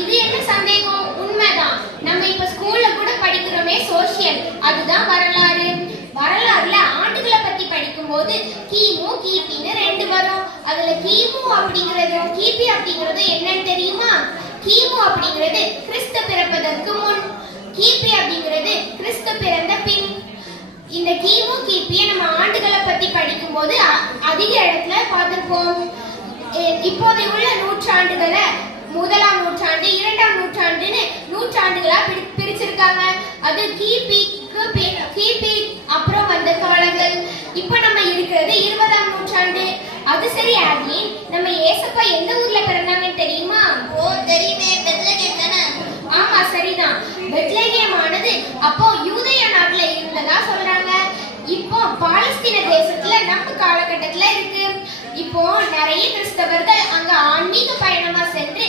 இது என்ன சந்தேகம்? உண்மைதான். நம்ம இப்ப ஸ்கூல்ல கூட படிக்கிறோமே சோசியல், அதுதான் வரலாறு. வரலாறுல ஆண்டுகளை பத்தி படிக்கும்போது கிமு கிபின்னு ரெண்டு வரும். அதுல கிமு அப்படிங்கறதும் கிபி அப்படிங்கறதும் என்னன்னு தெரியுமா? கிமு அப்படிங்கிறது கிறிஸ்து பிறப்பதற்கு முன், கிபி அப்படிங்கிறது கிறிஸ்து பிறந்த பின். இந்த கிமு கிபியை நம்ம ஆண்டுகளை பத்தி படிக்கும்போது அதிக இடத்துல பார்த்திருப்போம். இப்போதைய உள்ள நூற்றாண்டுகளை முதலாம் நூற்றாண்டு, இரண்டாம் நூற்றாண்டுன்னு நூற்றாண்டுகளா பிரிச்சிருக்காங்க. அது கிபி அப்புறம் வந்த காலங்கள். இப்ப நம்ம இருக்கிறது 20ஆம் நூற்றாண்டு. அது சரி ஆகி, நம்ம ஏசப்பா எந்த ஊர்ல பிறந்தாங்கன்னு தெரியுமா? ஓ தெரியுமே, பெத்லகேம் தானே? ஆமா சரிதான். பெத்லகேம் ஆனது அப்போ யூதேயா நாட்டுல இருந்ததா சொல்றாங்க. இப்போ பாலஸ்தீன தேசத்துல நம்ம காலகட்டத்துல இருக்கு. இப்போ நிறைய கிறிஸ்தவர்கள் அங்க ஆன்மீக பயணமா சென்று